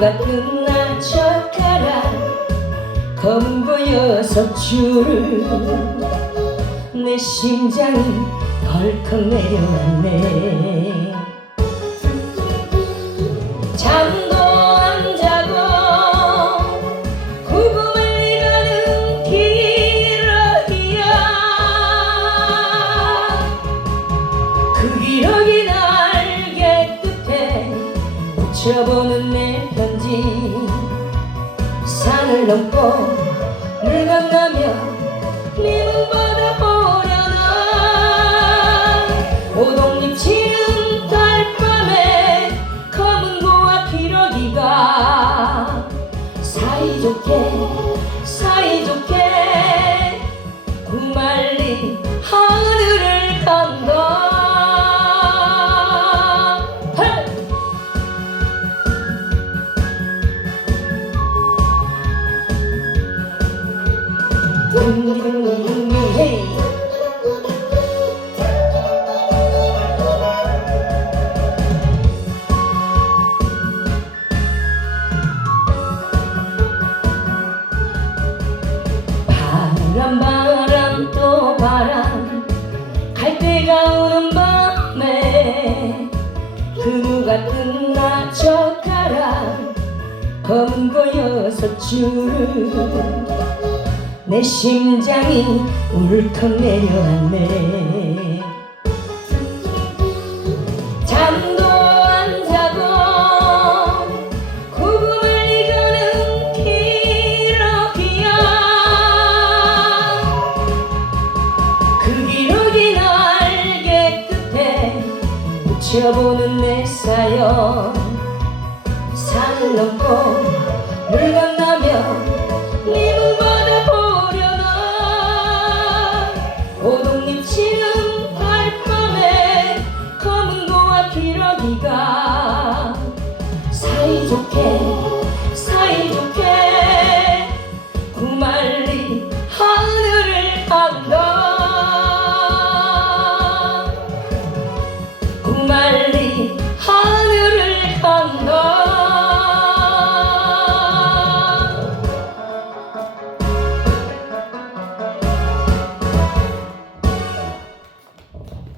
날 젓가락 검은 거여섯 줄을 내 심장이 덜컥 내려왔네. 잠도 붙여보는 내 편지 산을 넘고 물 건너며 네 눈보다 보려나. 오동잎 치는 달밤에 검은 고와 기러기가 사이좋게 사이좋게 구말리 바람 바람 또 바람. 갈대가 오는 밤에 그무 같은 나 젓가락 검은 거 여섯 줄 내 심장이 울컥 내려왔네. 잠도 안 자고 구금을 이가는 기러기야. 그 기러기 날개 끝에 묻혀보는 내 사연. 산을 넘고 물 건너며 네가 사이좋게